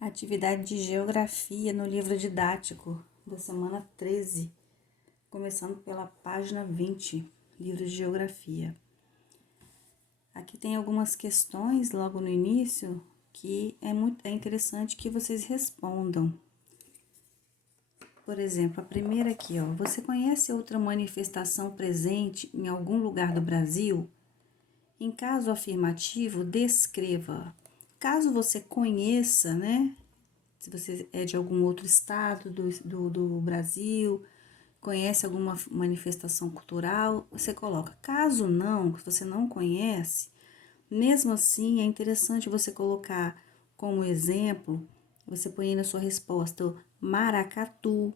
Atividade de geografia no livro didático da semana 13, começando pela página 20, livro de geografia. Aqui tem algumas questões logo no início que é interessante que vocês respondam. Por exemplo, a primeira aqui, ó. Você conhece outra manifestação presente em algum lugar do Brasil? Em caso afirmativo, descreva. Caso você conheça, né? Se você é de algum outro estado do Brasil, conhece alguma manifestação cultural, você coloca. Caso não, que você não conhece, mesmo assim é interessante você colocar como exemplo, você põe aí na sua resposta o maracatu,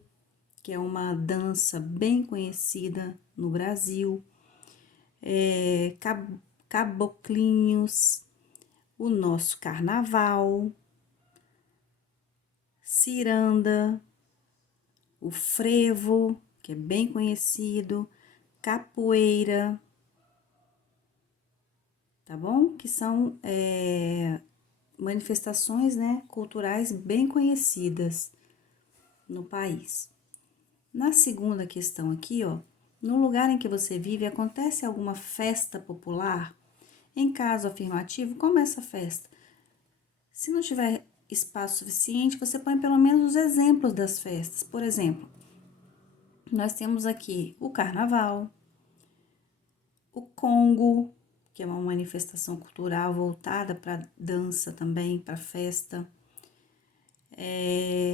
que é uma dança bem conhecida no Brasil, caboclinhos, o nosso carnaval, ciranda, o frevo, que é bem conhecido, capoeira, tá bom? Que são manifestações, né, culturais bem conhecidas no país. Na segunda questão aqui, ó, no lugar em que você vive, acontece alguma festa popular? Em caso afirmativo, como é essa festa? Se não tiver espaço suficiente, você põe pelo menos os exemplos das festas. Por exemplo, nós temos aqui o carnaval, o Congo, que é uma manifestação cultural voltada para dança também, para festa.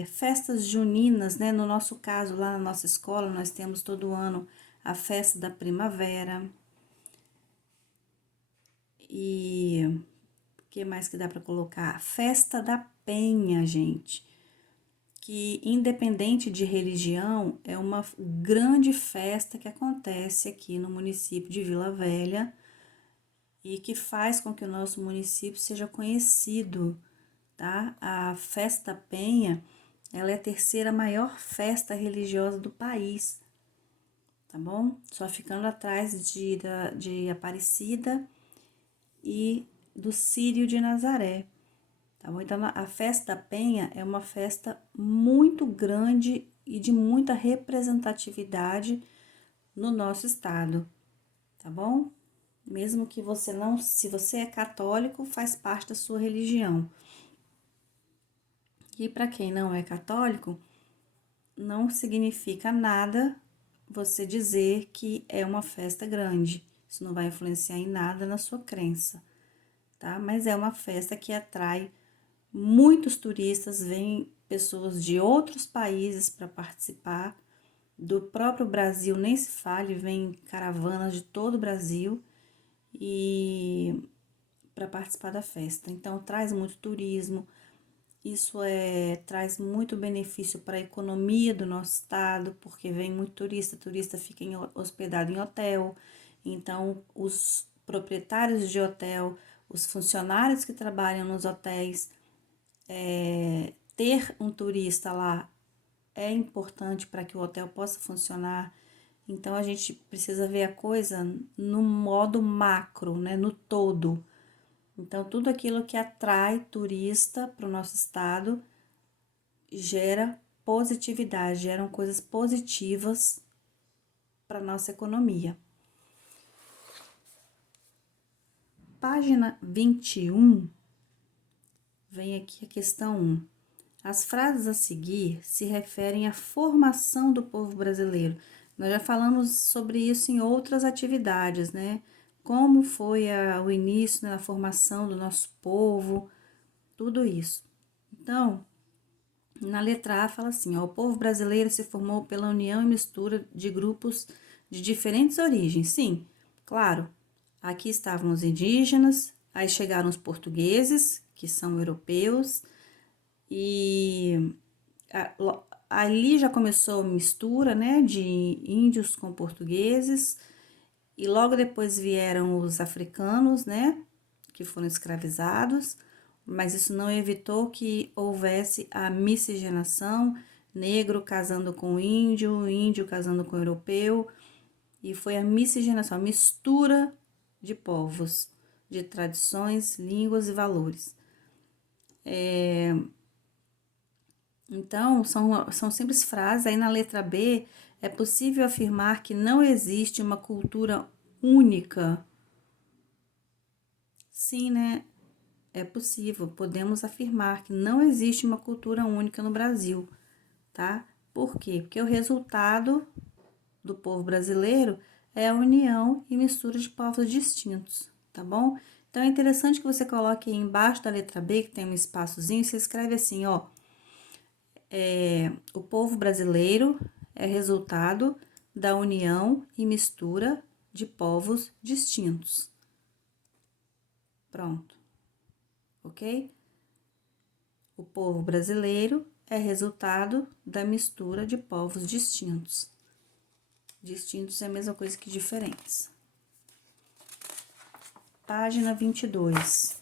Festas juninas, né? No nosso caso, lá na nossa escola, nós temos todo ano a festa da primavera. E o que mais que dá para colocar? Festa da Penha, gente. Que independente de religião, é uma grande festa que acontece aqui no município de Vila Velha e que faz com que o nosso município seja conhecido, tá? A Festa Penha, ela é a terceira maior festa religiosa do país, tá bom? Só ficando atrás de Aparecida e do Círio de Nazaré, tá bom? Então, a Festa da Penha é uma festa muito grande e de muita representatividade no nosso estado, tá bom? Mesmo que você não, se você é católico, faz parte da sua religião. E para quem não é católico, não significa nada você dizer que é uma festa grande. Isso não vai influenciar em nada na sua crença, tá? Mas é uma festa que atrai muitos turistas, vêm pessoas de outros países para participar. Do próprio Brasil nem se fale, vem caravanas de todo o Brasil e para participar da festa. Então traz muito turismo. Isso traz muito benefício para a economia do nosso estado, porque vem muito turista fica hospedado em hotel. Então os proprietários de hotel, os funcionários que trabalham nos hotéis, ter um turista lá é importante para que o hotel possa funcionar. Então a gente precisa ver a coisa no modo macro, né, no todo. Então tudo aquilo que atrai turista para o nosso estado gera positividade, geram coisas positivas para nossa economia. Página 21, vem aqui a questão 1. As frases a seguir se referem à formação do povo brasileiro. Nós já falamos sobre isso em outras atividades, né? Como foi o início, né, a formação do nosso povo, tudo isso. Então, na letra A fala assim, ó, o povo brasileiro se formou pela união e mistura de grupos de diferentes origens. Sim, claro, aqui estavam os indígenas, aí chegaram os portugueses, que são europeus, e ali já começou a mistura, né, de índios com portugueses, e logo depois vieram os africanos, né, que foram escravizados, mas isso não evitou que houvesse a miscigenação, negro casando com índio casando com europeu, e foi a miscigenação, a mistura de povos, de tradições, línguas e valores. Então, são simples frases. Aí na letra B, é possível afirmar que não existe uma cultura única. Sim, né? É possível. Podemos afirmar que não existe uma cultura única no Brasil, tá? Por quê? Porque o resultado do povo brasileiro é a união e mistura de povos distintos, tá bom? Então é interessante que você coloque aí embaixo da letra B, que tem um espaçozinho, você escreve assim, ó, o povo brasileiro é resultado da união e mistura de povos distintos. Pronto, ok? O povo brasileiro é resultado da mistura de povos distintos. Distintos é a mesma coisa que diferentes. Página 22.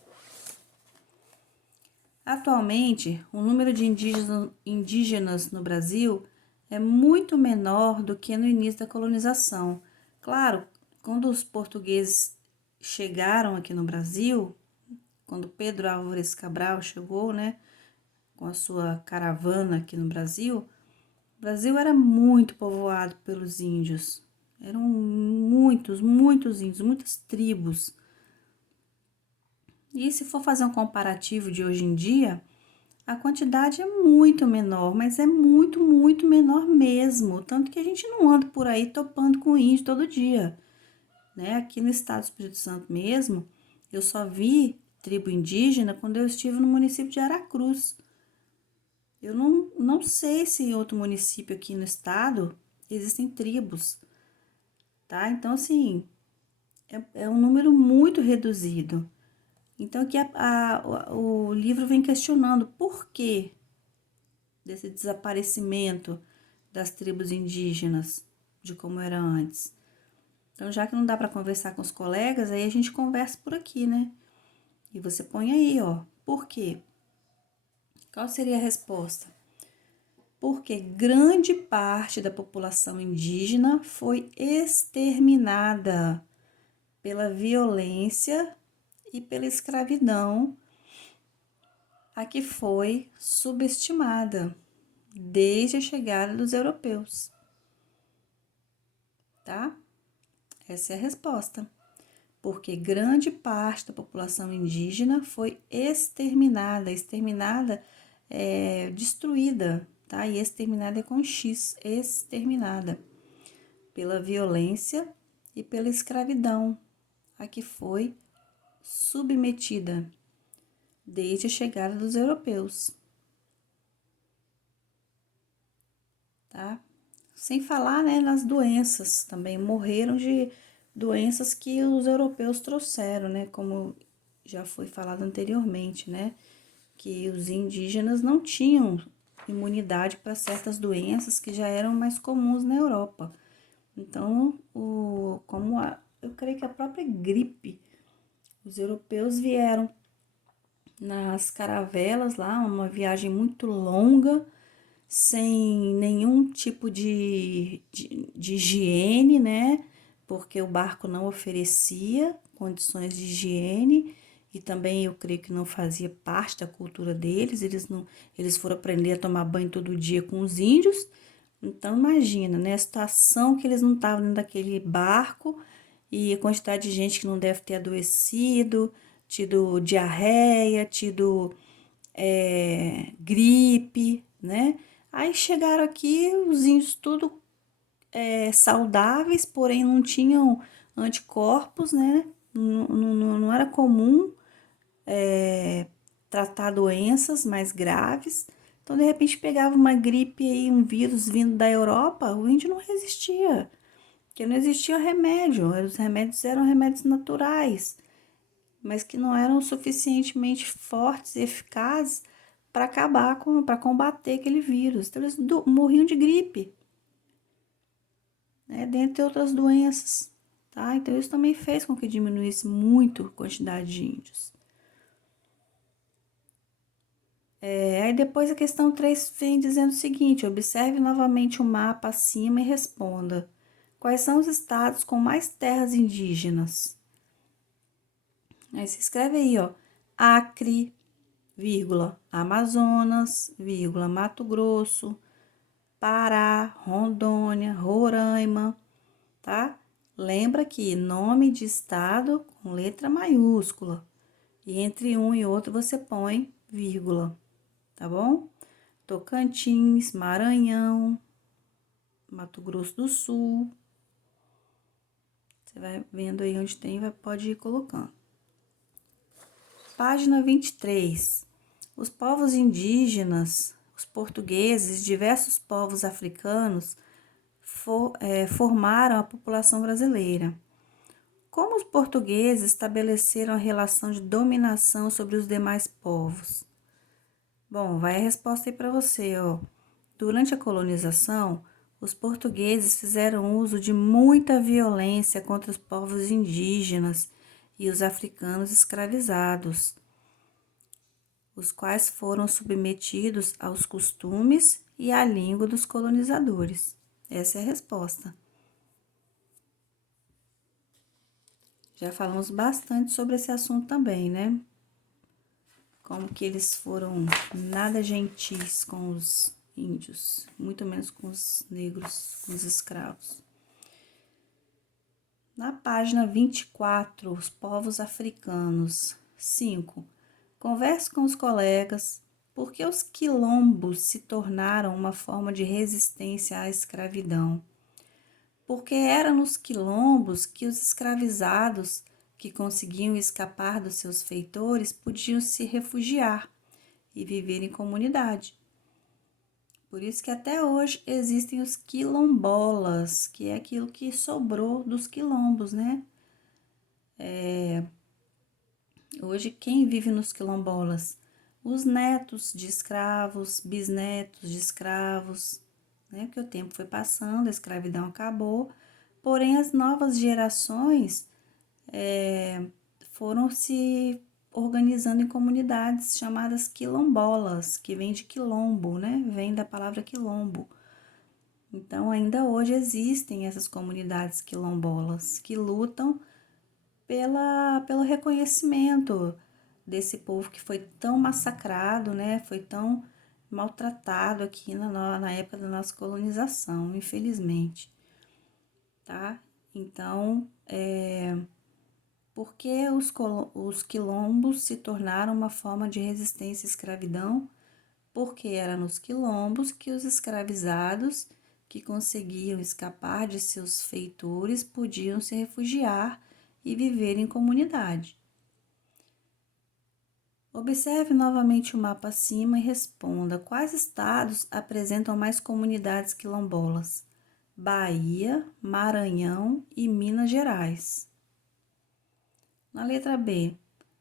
Atualmente, o número de indígenas no Brasil é muito menor do que no início da colonização. Claro, quando os portugueses chegaram aqui no Brasil, quando Pedro Álvares Cabral chegou, né, com a sua caravana aqui no Brasil, o Brasil era muito povoado pelos índios. Eram muitos índios, muitas tribos. E se for fazer um comparativo de hoje em dia, a quantidade é muito menor, mas é muito menor mesmo. Tanto que a gente não anda por aí topando com índio todo dia, né? Aqui no estado do Espírito Santo mesmo, eu só vi tribo indígena quando eu estive no município de Aracruz. Eu não sei se em outro município aqui no estado existem tribos, tá? Então, assim, é um número muito reduzido. Então, aqui o livro vem questionando por que desse desaparecimento das tribos indígenas, de como era antes. Então, já que não dá para conversar com os colegas, aí a gente conversa por aqui, né? E você põe aí, ó, por quê? Qual seria a resposta? Porque grande parte da população indígena foi exterminada pela violência e pela escravidão a que foi subestimada desde a chegada dos europeus, tá? Essa é a resposta. Porque grande parte da população indígena foi exterminada. Exterminada é destruída, tá? E exterminada é com X, exterminada pela violência e pela escravidão a que foi submetida desde a chegada dos europeus, tá? Sem falar, né, nas doenças também, morreram de doenças que os europeus trouxeram, né, como já foi falado anteriormente, né, que os indígenas não tinham imunidade para certas doenças que já eram mais comuns na Europa. Então, eu creio que a própria gripe, os europeus vieram nas caravelas lá, uma viagem muito longa, sem nenhum tipo de higiene, né? Porque o barco não oferecia condições de higiene e também eu creio que não fazia parte da cultura deles. Eles foram aprender a tomar banho todo dia com os índios. Então imagina, né? A situação que eles não estavam dentro daquele barco e a quantidade de gente que não deve ter adoecido, tido diarreia, tido gripe, né? Aí chegaram aqui os índios tudo saudáveis, porém não tinham anticorpos, né? Não era comum tratar doenças mais graves. Então, de repente, pegava uma gripe aí, um vírus vindo da Europa, o índio não resistia, porque não existia remédio. Os remédios eram remédios naturais, mas que não eram suficientemente fortes e eficazes para combater aquele vírus. Então, eles morriam de gripe, né, dentre outras doenças, tá? Então, isso também fez com que diminuísse muito a quantidade de índios. Aí depois a questão 3 vem dizendo o seguinte: observe novamente o mapa acima e responda. Quais são os estados com mais terras indígenas? Aí se escreve aí, ó, Acre, vírgula, Amazonas, vírgula, Mato Grosso, Pará, Rondônia, Roraima, tá? Lembra que nome de estado com letra maiúscula. E entre um e outro você põe vírgula, tá bom? Tocantins, Maranhão, Mato Grosso do Sul. Você vai vendo aí onde tem, pode ir colocando. Página 23. Os povos indígenas, os portugueses, diversos povos africanos formaram a população brasileira. Como os portugueses estabeleceram a relação de dominação sobre os demais povos? Bom, vai a resposta aí para você, ó. Durante a colonização, os portugueses fizeram uso de muita violência contra os povos indígenas e os africanos escravizados, os quais foram submetidos aos costumes e à língua dos colonizadores. Essa é a resposta. Já falamos bastante sobre esse assunto também, né? Como que eles foram nada gentis com os índios, muito menos com os negros, com os escravos. Na página 24, os povos africanos. 5. Converse com os colegas por que os quilombos se tornaram uma forma de resistência à escravidão. Porque era nos quilombos que os escravizados que conseguiam escapar dos seus feitores podiam se refugiar e viver em comunidade. Por isso que até hoje existem os quilombolas, que é aquilo que sobrou dos quilombos, né? Hoje quem vive nos quilombolas? Os netos de escravos, bisnetos de escravos, né? Porque o tempo foi passando, a escravidão acabou, porém as novas gerações foram se organizando em comunidades chamadas quilombolas, que vem de quilombo, né? Vem da palavra quilombo. Então, ainda hoje existem essas comunidades quilombolas que lutam pelo reconhecimento desse povo que foi tão massacrado, né? Foi tão maltratado aqui na época da nossa colonização, infelizmente, tá? Então, por que os quilombos se tornaram uma forma de resistência à escravidão? Porque era nos quilombos que os escravizados que conseguiam escapar de seus feitores podiam se refugiar e viver em comunidade. Observe novamente o mapa acima e responda quais estados apresentam mais comunidades quilombolas: Bahia, Maranhão e Minas Gerais. Na letra B,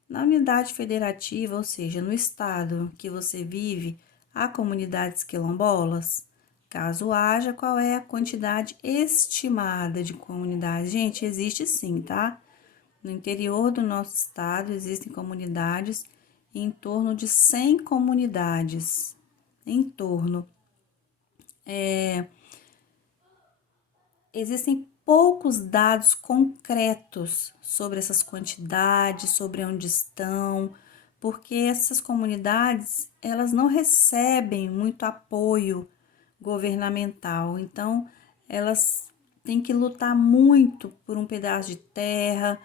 na unidade federativa, ou seja, no estado que você vive, há comunidades quilombolas? Caso haja, qual é a quantidade estimada de comunidades? Gente, existe sim, tá? No interior do nosso estado existem comunidades em torno de 100 comunidades. Em torno. Existem poucos dados concretos sobre essas quantidades, sobre onde estão, porque essas comunidades, elas não recebem muito apoio governamental. Então, elas têm que lutar muito por um pedaço de terra,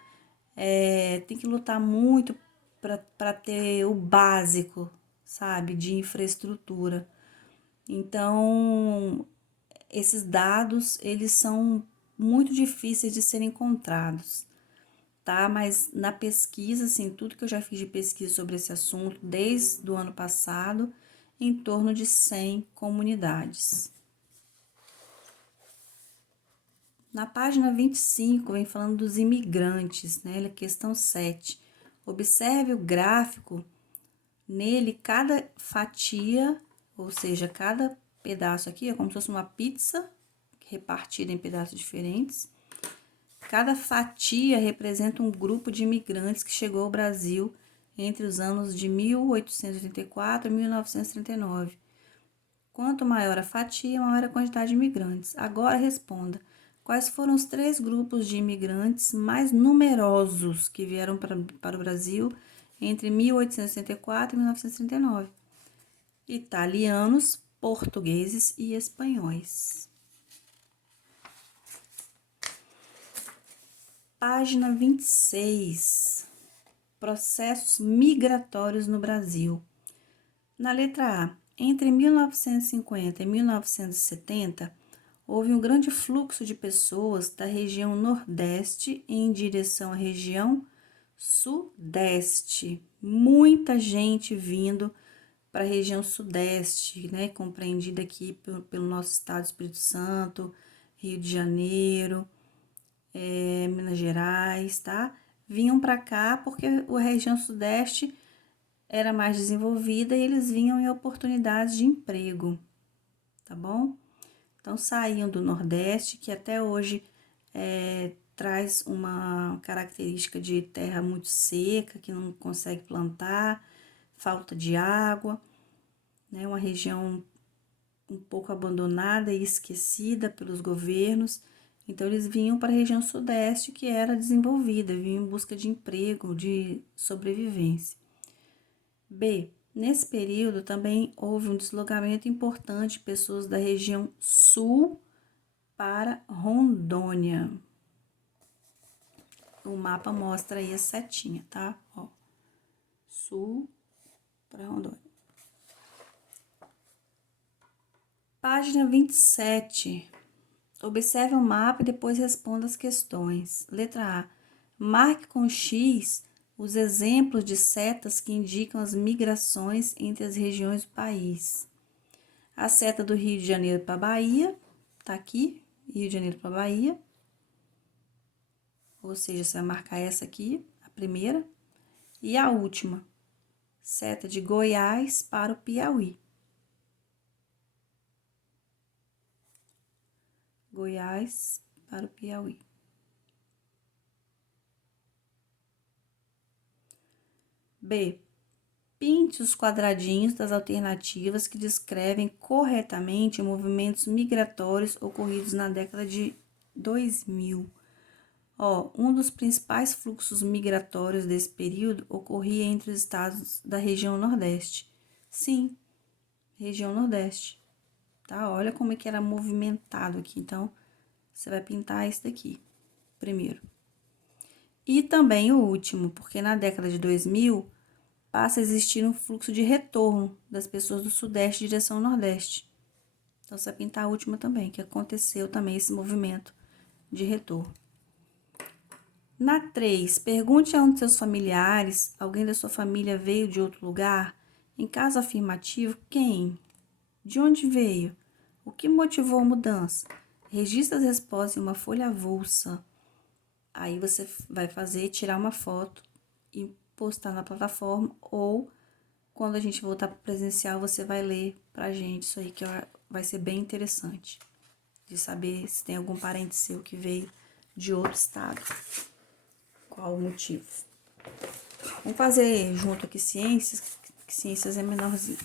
tem que lutar muito para ter o básico, sabe, de infraestrutura. Então, esses dados, eles são muito difíceis de serem encontrados, tá? Mas na pesquisa, assim, tudo que eu já fiz de pesquisa sobre esse assunto, desde o ano passado, em torno de 100 comunidades. Na página 25, vem falando dos imigrantes, né? Questão 7. Observe o gráfico. Nele, cada fatia, ou seja, cada pedaço aqui é como se fosse uma pizza repartida em pedaços diferentes. Cada fatia representa um grupo de imigrantes que chegou ao Brasil entre os anos de 1884 e 1939. Quanto maior a fatia, maior a quantidade de imigrantes. Agora responda: quais foram os 3 grupos de imigrantes mais numerosos que vieram para o Brasil entre 1864 e 1939. Italianos, portugueses e espanhóis. Página 26. Processos migratórios no Brasil. Na letra A, entre 1950 e 1970, houve um grande fluxo de pessoas da região Nordeste em direção à região Sudeste. Muita gente vindo para a região Sudeste, né? Compreendida aqui pelo nosso estado, Espírito Santo, Rio de Janeiro, Minas Gerais, tá? Vinham para cá porque a região Sudeste era mais desenvolvida e eles vinham em oportunidades de emprego, tá bom? Então, saíam do Nordeste, que até hoje traz uma característica de terra muito seca, que não consegue plantar, falta de água, né? Uma região um pouco abandonada e esquecida pelos governos. Então, eles vinham para a região Sudeste, que era desenvolvida, vinham em busca de emprego, de sobrevivência. B. Nesse período, também houve um deslocamento importante de pessoas da região Sul para Rondônia. O mapa mostra aí a setinha, tá? Ó, Sul para Rondônia. Página 27. Observe o mapa e depois responda as questões. Letra A. Marque com X os exemplos de setas que indicam as migrações entre as regiões do país. A seta do Rio de Janeiro para Bahia, tá aqui, Rio de Janeiro para Bahia. Ou seja, você vai marcar essa aqui, a primeira. E a última, seta de Goiás para o Piauí. Goiás para o Piauí. B. Pinte os quadradinhos das alternativas que descrevem corretamente movimentos migratórios ocorridos na década de 2000. Um dos principais fluxos migratórios desse período ocorria entre os estados da região Nordeste. Sim, região Nordeste. Tá? Olha como é que era movimentado aqui. Então, você vai pintar esse daqui primeiro. E também o último, porque na década de 2000 passa a existir um fluxo de retorno das pessoas do Sudeste em direção ao Nordeste. Então, você vai pintar a última também, que aconteceu também esse movimento de retorno. Na 3, pergunte a um de seus familiares, alguém da sua família veio de outro lugar? Em caso afirmativo, quem? De onde veio? O que motivou a mudança? Registre as respostas em uma folha avulsa. Aí você vai tirar uma foto e postar na plataforma, ou quando a gente voltar para o presencial, você vai ler pra gente isso aí, que vai ser bem interessante de saber se tem algum parente seu que veio de outro estado. Qual o motivo? Vamos fazer junto aqui ciências, que ciências é menorzinho.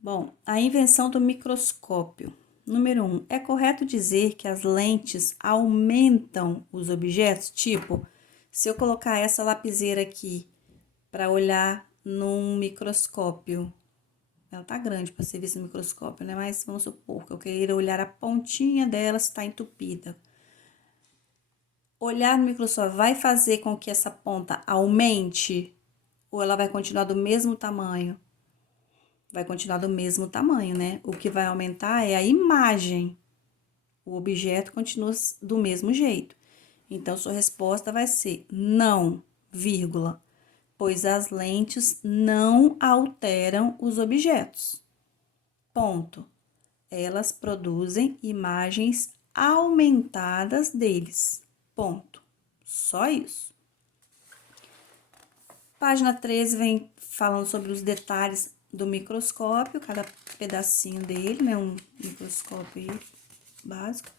Bom, a invenção do microscópio. Número 1. É correto dizer que as lentes aumentam os objetos? Tipo, se eu colocar essa lapiseira aqui para olhar num microscópio, ela tá grande para ser vista no microscópio, né? Mas vamos supor que eu queira olhar a pontinha dela se está entupida. Olhar no microscópio vai fazer com que essa ponta aumente ou ela vai continuar do mesmo tamanho? Vai continuar do mesmo tamanho, né? O que vai aumentar é a imagem. O objeto continua do mesmo jeito. Então, sua resposta vai ser não, vírgula, pois as lentes não alteram os objetos. Ponto. Elas produzem imagens aumentadas deles. Ponto. Só isso. Página 13 vem falando sobre os detalhes do microscópio, cada pedacinho dele, né? Um microscópio aí, básico.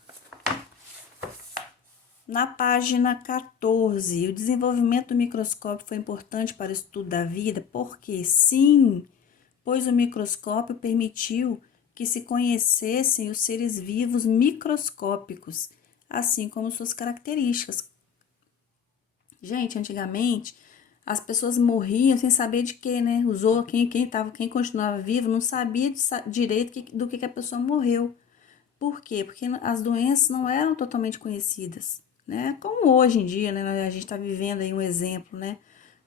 Na página 14, o desenvolvimento do microscópio foi importante para o estudo da vida, porque sim, pois o microscópio permitiu que se conhecessem os seres vivos microscópicos, assim como suas características. Gente, antigamente as pessoas morriam sem saber de quê, né? Quem continuava vivo não sabia direito do que a pessoa morreu. Por quê? Porque as doenças não eram totalmente conhecidas, né? Como hoje em dia, né? A gente está vivendo aí um exemplo, né?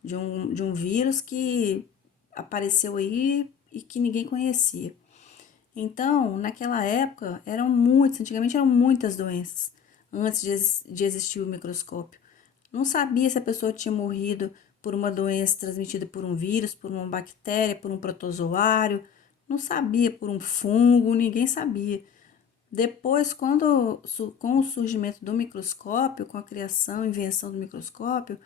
De um vírus que apareceu aí e que ninguém conhecia. Então, naquela época, antigamente eram muitas doenças, antes de existir o microscópio. Não sabia se a pessoa tinha morrido por uma doença transmitida por um vírus, por uma bactéria, por um protozoário, não sabia por um fungo, ninguém sabia. Depois, com o surgimento do microscópio, com a criação e invenção do microscópio,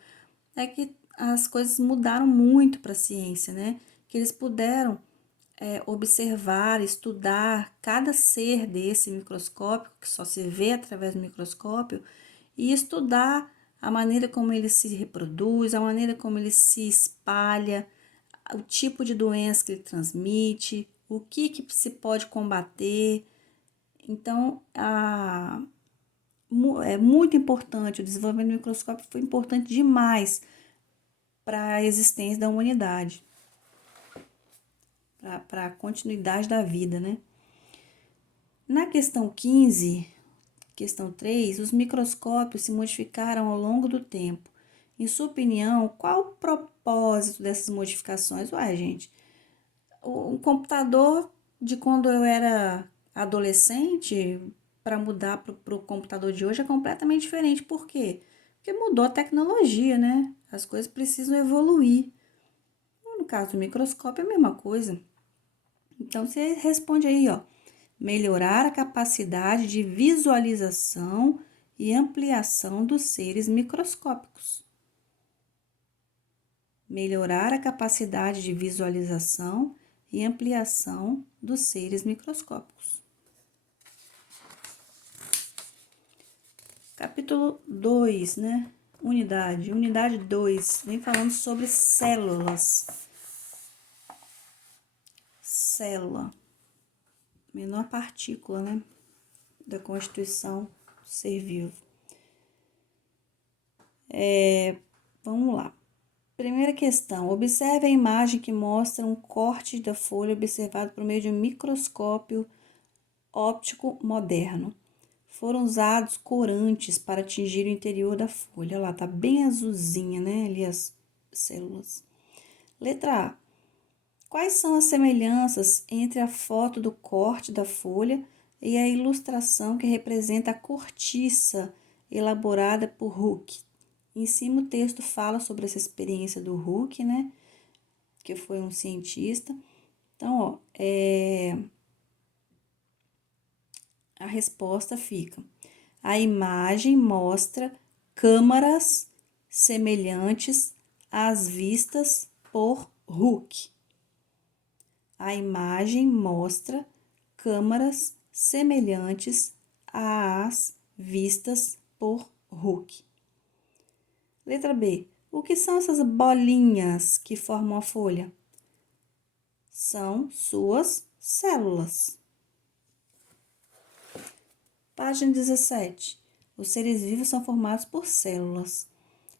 é que as coisas mudaram muito para a ciência, né? Que eles puderam observar, estudar cada ser desse microscópio, que só se vê através do microscópio, e estudar a maneira como ele se reproduz, a maneira como ele se espalha, o tipo de doença que ele transmite, o que se pode combater. Então, é muito importante, o desenvolvimento do microscópio foi importante demais para a existência da humanidade, para a continuidade da vida, né? Na questão 15, questão 3, os microscópios se modificaram ao longo do tempo. Em sua opinião, qual o propósito dessas modificações? Ué, gente, o computador de quando eu era adolescente para mudar para o computador de hoje é completamente diferente. Por quê? Porque mudou a tecnologia, né? As coisas precisam evoluir. No caso do microscópio é a mesma coisa. Então você responde aí, ó. Melhorar a capacidade de visualização e ampliação dos seres microscópicos. Melhorar a capacidade de visualização e ampliação dos seres microscópicos. Capítulo 2, né? Unidade 2, vem falando sobre células. Célula, menor partícula, né? Da constituição do ser vivo. Vamos lá. Primeira questão. Observe a imagem que mostra um corte da folha observado por meio de um microscópio óptico moderno. Foram usados corantes para atingir o interior da folha. Olha lá, tá bem azulzinha, né? Ali as células. Letra A. Quais são as semelhanças entre a foto do corte da folha e a ilustração que representa a cortiça elaborada por Hooke? Em cima o texto fala sobre essa experiência do Hooke, né? Que foi um cientista. Então, ó, a resposta fica: a imagem mostra câmaras semelhantes às vistas por Hooke. A imagem mostra câmaras semelhantes às vistas por Hooke. Letra B. O que são essas bolinhas que formam a folha? São suas células. Página 17. Os seres vivos são formados por células.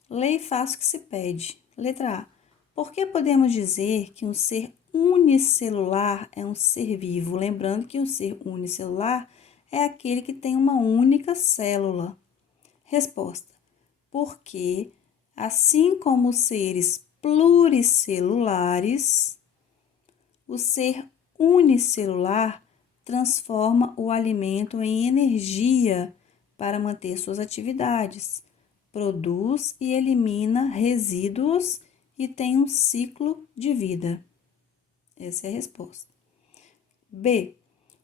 Leia e faça o que se pede. Letra A. Por que podemos dizer que um ser unicelular é um ser vivo? Lembrando que um ser unicelular é aquele que tem uma única célula. Resposta. Porque, assim como os seres pluricelulares, o ser unicelular transforma o alimento em energia para manter suas atividades, produz e elimina resíduos e tem um ciclo de vida. Essa é a resposta. B.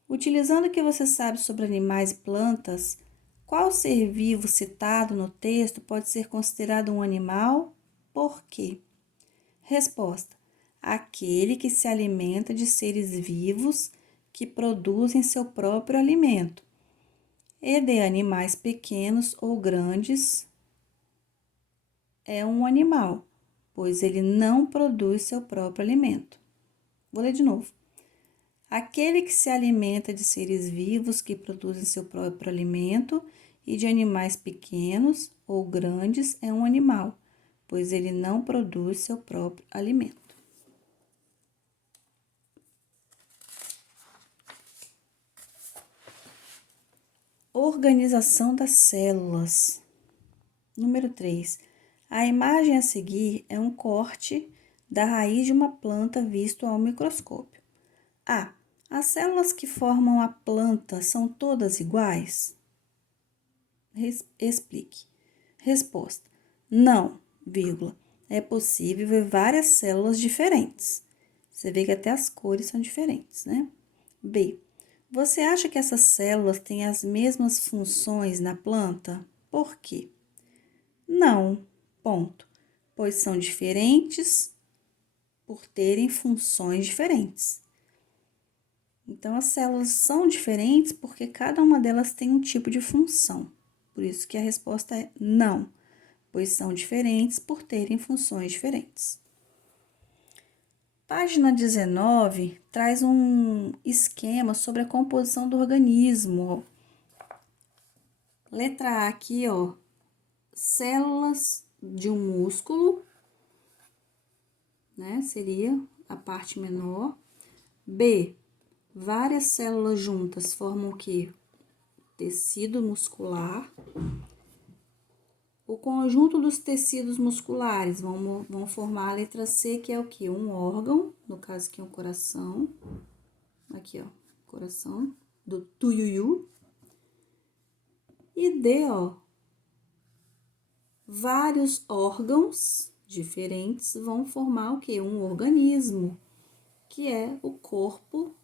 Utilizando o que você sabe sobre animais e plantas, qual ser vivo citado no texto pode ser considerado um animal? Por quê? Resposta: aquele que se alimenta de seres vivos que produzem seu próprio alimento, e de animais pequenos ou grandes, é um animal, pois ele não produz seu próprio alimento. Vou ler de novo. Aquele que se alimenta de seres vivos que produzem seu próprio alimento e de animais pequenos ou grandes é um animal, pois ele não produz seu próprio alimento. Organização das células. Número 3. A imagem a seguir é um corte da raiz de uma planta visto ao microscópio. A. As células que formam a planta são todas iguais? Explique. Resposta. Não, vírgula. É possível ver várias células diferentes. Você vê que até as cores são diferentes, né? B. Você acha que essas células têm as mesmas funções na planta? Por quê? Não, ponto. Pois são diferentes por terem funções diferentes. Então, as células são diferentes porque cada uma delas tem um tipo de função. Por isso que a resposta é não, pois são diferentes por terem funções diferentes. Página 19 traz um esquema sobre a composição do organismo. Letra A aqui, ó, células de um músculo, né? Seria a parte menor. B, várias células juntas formam o quê? Tecido muscular. O conjunto dos tecidos musculares vão formar a letra C, que é o quê? Um órgão, no caso aqui é um coração. Aqui, ó, coração do tuiuiu. E D, ó, vários órgãos diferentes vão formar o quê? Um organismo, que é o corpo